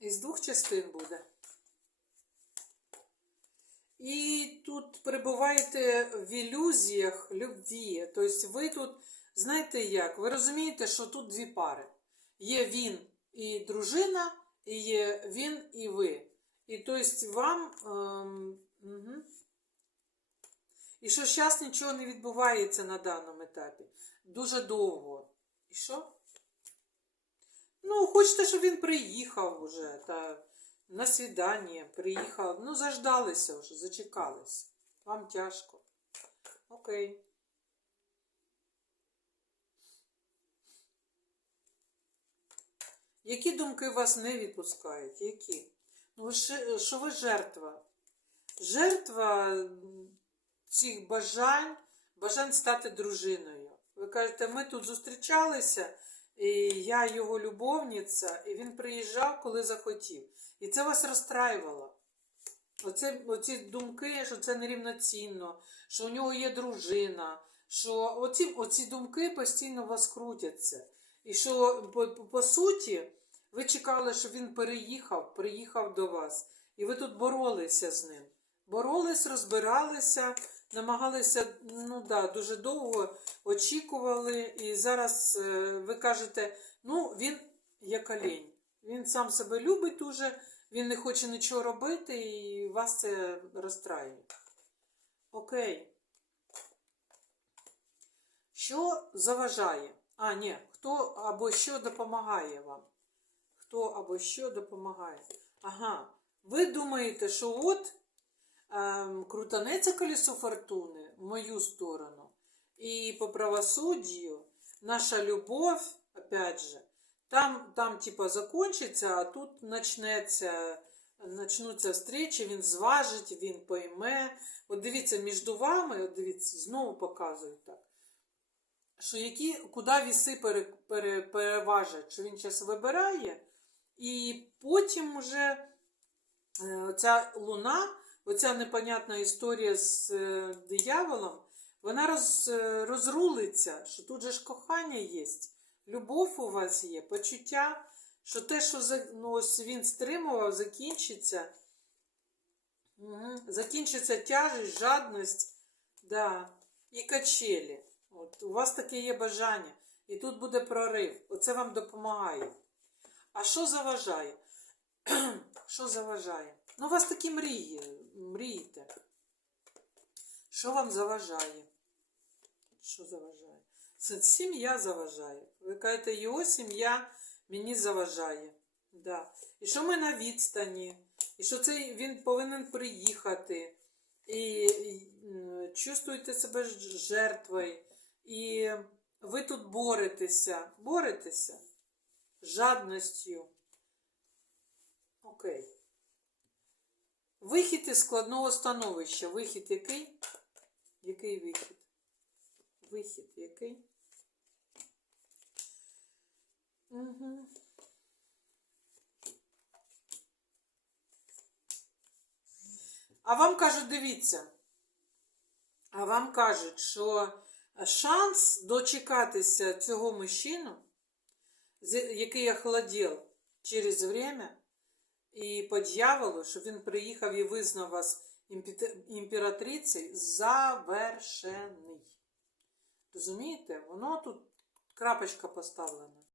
Із двох частин буде. І тут перебуваєте в ілюзіях любві. Тобто ви тут, знаєте як, ви розумієте, що тут дві пари. Є він і дружина, і є він і ви. І тобто вам. Ем, угу. І що зараз нічого не відбувається на даному етапі. Дуже довго. І що? Ну, хочете, щоб він приїхав уже. Та на свідання приїхав. Ну, заждалися вже, зачекалися. Вам тяжко. Окей. Які думки вас не відпускають? Які? Ну, що ви жертва? Жертва цих бажань, бажань стати дружиною. Ви кажете, ми тут зустрічалися, я його любовниця, і він приїжджав, коли захотів. І це вас розстраювало. Оце, оці думки, що це нерівноцінно, що у нього є дружина, що оці, оці думки постійно у вас крутяться. І що, по, по, суті, ви чекали, щоб він переїхав, приїхав до вас. І ви тут боролися з ним. Боролись, розбиралися, намагалися, ну да, дуже довго очікували. І зараз е, ви кажете, ну, він як олень. Він сам себе любить дуже, він не хоче нічого робити, і вас це розстраює. Окей. Що заважає? А, ні, хто або що допомагає вам? Хто або що допомагає? Ага. Ви думаєте, що от ем, крутанеться колесо фортуни в мою сторону, і по правосуддю наша любов, опять же, там, там типа закончиться, а тут начнеться, начнуться встречі, він зважить, він пойме. От дивіться, між вами, от дивіться, знову показують так. Що які, куди віси пере, пере, переважать, що він зараз вибирає, і потім вже е, ця луна, оця непонятна історія з е, дияволом, вона роз, е, розрулиться, що тут же ж кохання є, любов у вас є, почуття, що те, що ну, ось він стримував, закінчиться. Угу. Закінчиться тяжесть, жадність, да. і качелі. От, у вас таке є бажання. І тут буде прорив. Оце вам допомагає. А що заважає? що заважає? Ну, у вас такі мрії. Мрієте. Що вам заважає? Що заважає? Сім'я заважає. Ви кажете, його сім'я мені заважає. Да. І що ми на відстані, і що це він повинен приїхати, і, і чувствуєте себе жертвою, і ви тут боретеся, боретеся жадністю. Окей. Вихід із складного становища. Вихід який? Який вихід? Вихід який? Угу. А вам кажуть, дивіться. А вам кажуть, що шанс дочекатися цього мужчину, який охладів через время, і по дьяволу, щоб він приїхав і визнав вас імператриці, завершений. Розумієте? Воно тут крапочка поставлена.